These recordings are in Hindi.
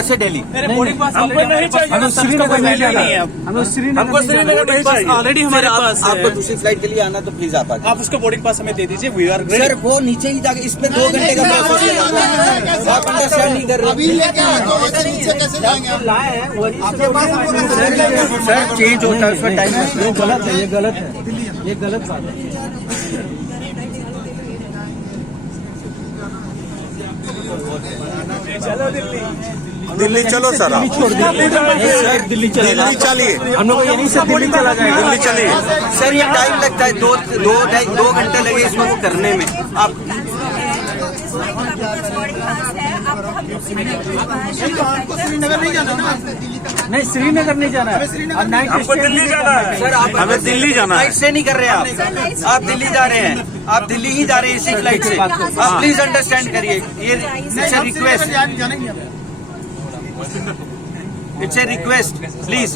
श्रीनगर से दिल्ली। हमको नहीं चाहिए, हमको श्रीनगर नहीं जाना है। हमको श्रीनगर नहीं चाहिए। ऑलरेडी हमारे पास आपको दूसरी फ्लाइट के लिए आना तो प्लीज आप आप उसका बोर्डिंग पास हमें दे दीजिए। वी आर सर वो नीचे ही जाके इसमें 2 घंटे का प्रोसेस लगेगा। आप अंडरस्टैंड नहीं कर रहे। सर चेंज होता है उसमें टाइम। ये गलत है, ये गलत है, ये गलत बात है। दिल्ली चलो सर, आप छोड़ दीजिए सर, दिल्ली चलिए। हम लोग यहीं से दिल्ली चला जाएगा। दिल्ली चलिए सर ये टाइम लगता है 2 घंटे लगे इसको करने में। आप नहीं श्रीनगर नहीं जाना है, हमको दिल्ली जाना है। सर आप हमें दिल्ली जाना है। फ्लाइट से नहीं कर रहे आप दिल्ली जा रहे हैं। आप दिल्ली ही जा रहे हैं इसी फ्लाइट से। आप प्लीज अंडरस्टैंड करिए। ये it's a request please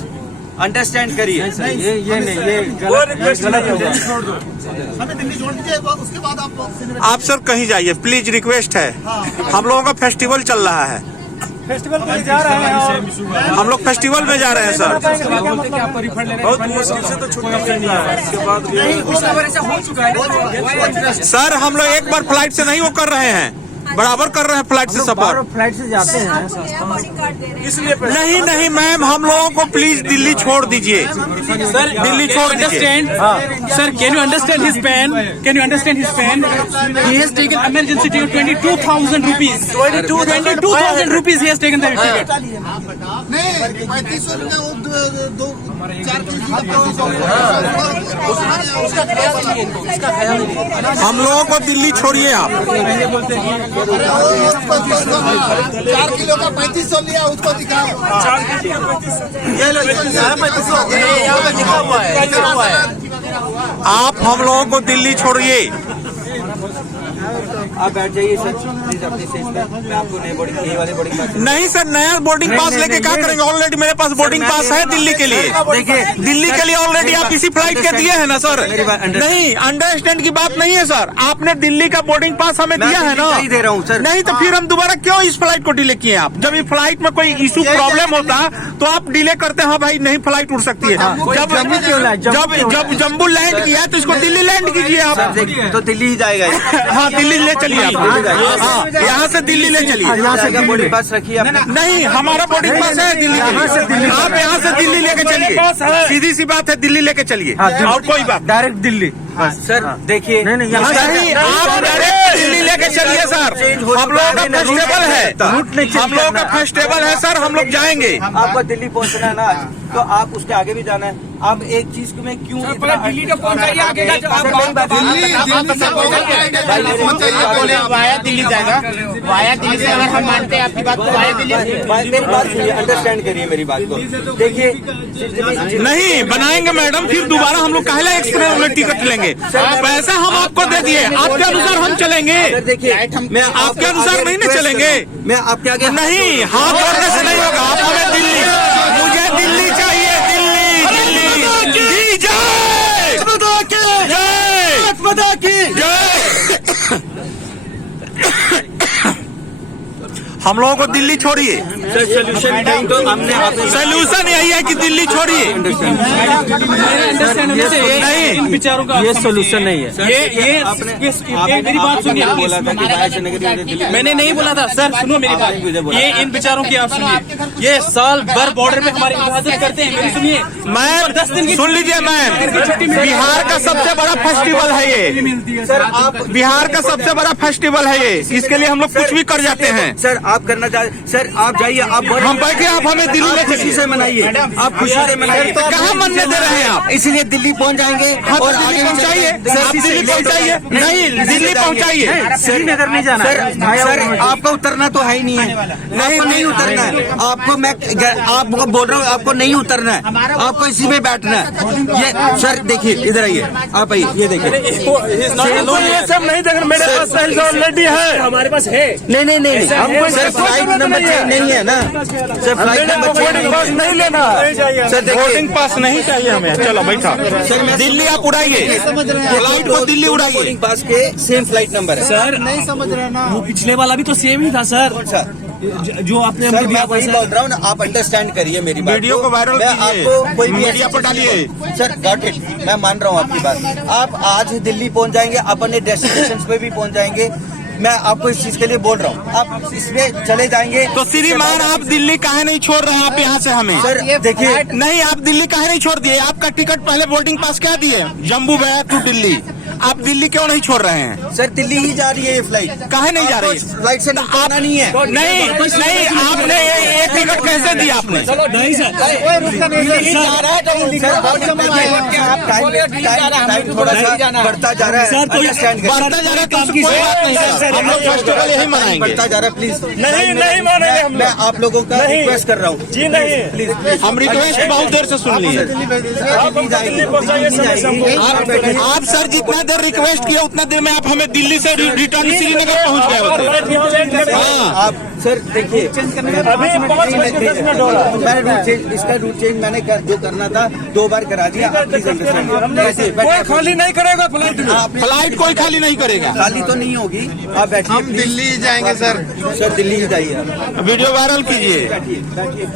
understand करिए। ये नहीं, ये गलत होगा। हमें दिल्ली छोड़ दीजिए, उसके बाद आप आप सर कहीं जाइए प्लीज, रिक्वेस्ट है। हम लोगों का फेस्टिवल चल रहा है, फेस्टिवल में जा रहे हैं और हम लोग फेस्टिवल में जा रहे हैं सर। बहुत मुश्किल से तो छुट्टी मिली है, इसके बाद सर हम लोग एक बार फ्लाइट से नहीं वो कर रहे हैं, बराबर कर रहे हैं फ्लाइट से सफर। फ्लाइट से जाते हैं। इसलिए नहीं मैम, हम लोगों को प्लीज दिल्ली छोड़ दीजिए। सर दिल्ली छोड़ दीजिए। Sir can you understand his pain? Can you understand his pain? He has taken emergency ticket 22,000 rupees. 22,000 rupees he has taken the ticket. नहीं 3500 हम लोगों को दिल्ली छोड़िए आप। 4 किलो का 3500 लिया, उसको दिखाओ। आप हम लोगों को दिल्ली छोड़िए। आप बैठ जाइए सर प्लीज अपनी सीट पे। मैं आपको नई बोर्डिंग ये वाली बोर्डिंग पास नहीं सर, नया बोर्डिंग पास लेके क्या करेंगे? ऑलरेडी मेरे पास बोर्डिंग पास है दिल्ली के लिए। देखिए दिल्ली के लिए ऑलरेडी आप इसी फ्लाइट के दिए हैं ना सर? नहीं, अंडरस्टैंड की बात नहीं है सर। आपने दिल्ली का बोर्डिंग पास हमें दिया है ना? नहीं दे रहा हूँ सर। नहीं तो फिर हम दोबारा क्यों इस फ्लाइट को डिले किए? आप जब इस फ्लाइट में कोई इशू प्रॉब्लम होता तो आप डिले करते हैं। हाँ भाई नहीं फ्लाइट उड़ सकती है। जब जम्मू लैंड किया तो इसको दिल्ली लैंड कीजिए आप। तो दिल्ली ही जाएगा। हाँ दिल्ली ले चलिए आप। हाँ यहाँ से दिल्ली ले चलिए। यहाँ से बोर्डिंग पास रखिए आप। नहीं हमारा बोर्डिंग पास है दिल्ली के लिए। आप यहाँ से दिल्ली लेके चलिए, सीधी सी बात है, दिल्ली लेके चलिए और कोई बात। डायरेक्ट दिल्ली। सर देखिए नहीं यहाँ नहीं, आप डायरेक्ट दिल्ली लेके चलिए सर। हम लोगों का फेस्टिवल है, हम लोगों का फेस्टिवल है सर, हम लोग जाएंगे। आपको दिल्ली पहुंचना है ना आज, तो आप उसके आगे भी जाना है। आप एक चीज को मैं क्यों दिल्ली का पहुंचाइए आगे का वाया दिल्ली जाएगा। वाया दिल्ली से अगर हम मानते हैं आपकी बात तो वाया दिल्ली। मेरी बात सुनिए, अंडरस्टैंड करिए मेरी बात को। देखिए नहीं बनाएंगे मैडम, फिर दोबारा हम लोग काहे एक्सप्रेस में टिकट लेंगे? पैसा हम आपको दे दिए, आपके अनुसार हम चलेंगे। देखिए मैं आपके अनुसार नहीं ना चलेंगे। मैं आपके आगे नहीं, हाथ जोड़ने से नहीं होगा। आप हमें दिल्ली, मुझे दिल्ली चाहिए, दिल्ली दिल्ली जय हम लोगों को दिल्ली छोड़िए। सोल्यूशन तो हमने सोल्यूशन यही है कि दिल्ली छोड़िए। नहीं इन विचारों का ये सोल्यूशन नहीं है। ये मेरी बात सुनिए। बोला था कि वाया चलने के लिए दिल्ली। मैंने नहीं बोला था सर, सुनो मेरी बात। ये इन विचारों की आप सुनिए। ये साल भर बॉर्डर पे हमारी हिफाजत करते हैं। मेरी सुनिए मैम, 10 दिन की सुन लीजिए मैम, बिहार का सबसे बड़ा फेस्टिवल है ये। सर आप बिहार का सबसे बड़ा फेस्टिवल है ये, इसके लिए हम लोग कुछ भी कर जाते हैं। सर आप करना चाहते सर, आप जाइए। आप हम बैठे, आप हमें दिल्ली ले खुशी से मनाइए। आप खुशी से मनाइए। तो कहाँ मनने दे रहे हैं आप? इसलिए दिल्ली पहुंच जाएंगे और दिल्ली पहुंचाइए। आप दिल्ली पहुंचाइए। नहीं दिल्ली पहुंचाइए। श्रीनगर नहीं जाना। सर आपको उतरना तो है ही नहीं है। नहीं उतरना है आपको। मैं आपको बोल रहा हूँ, आपको नहीं उतरना है, आपको इसी में बैठना है। ये सर देखिए, इधर आइए, आप आइए, ये देखिए। ये सब नहीं देख, मेरे पास ऑलरेडी है, हमारे पास है। नहीं सर फ्लाइट नंबर नहीं है ना sir. Flight number boarding pass नहीं लेना सर। बोर्डिंग पास नहीं चाहिए हमें। चलो बैठा, दिल्ली आप उड़ाइए, फ्लाइट को दिल्ली उड़ाइए। बोर्डिंग पास के सेम फ्लाइट नंबर है सर। नहीं समझ रहे ना, वो पिछले वाला भी तो सेम ही था सर। जो आपने सर हमको मैं दिया वही पैसा बोल रहा हूँ ना, आप अंडरस्टैंड करिए मेरी बात। वीडियो को वायरल मैं कीजिए, आपको कोई भी मीडिया ऐसी पर डालिए। सर गॉट इट, मैं मान रहा हूँ आपकी बात। आप आज दिल्ली पहुंच जाएंगे, अपने डेस्टिनेशन पे भी पहुंच जाएंगे। मैं आपको इस चीज के लिए बोल रहा हूँ, आप इसमें चले जाएंगे। तो श्रीमान आप दिल्ली काहे नहीं छोड़ रहे हैं आप यहाँ से हमें? सर देखिए, नहीं, आप दिल्ली काहे नहीं छोड़ दिए? आपका टिकट पहले बोर्डिंग पास क्या दिए? जम्बू गया टू दिल्ली, आप दिल्ली क्यों नहीं छोड़ रहे हैं? सर दिल्ली ही जा रही है ये फ्लाइट। काहे नहीं जा रही? फ्लाइट से आना नहीं है। नहीं नहीं, आपने ये टिकट कैसे दिया आपने? नहीं सर, टाइम थोड़ा सा बढ़ता जा रहा है। सर, तो अंडरस्टैंड करिए। बढ़ता जा रहा है तो उससे कोई बात नहीं है, हम लोग फेस्टिवल यही मनाएंगे। बढ़ता जा रहा है, प्लीज नहीं मानेंगे हम मैं आप लोगों का रिक्वेस्ट कर रहा हूँ जी नहीं। प्लीज। हम रिक्वेस्ट बहुत देर से सुन लिए। आप सर जितना देर रिक्वेस्ट किया उतना देर में आप हमें दिल्ली से रिटर्न श्रीनगर पहुंच गए होते। हाँ, आप सर देखिए, मैं रूट चेंज, इसका रूट चेंज मैंने जो करना था 2 बार करा दिया। आप प्लीज अंडरस्टैंड। कोई खाली नहीं करेगा फ्लाइट। फ्लाइट कोई खाली नहीं करेगा। खाली तो नहीं होगी, आप बैठिए। हम दिल्ली जाएंगे सर। सर दिल्ली ही जाइए आप। वीडियो वायरल कीजिए। बैठिए।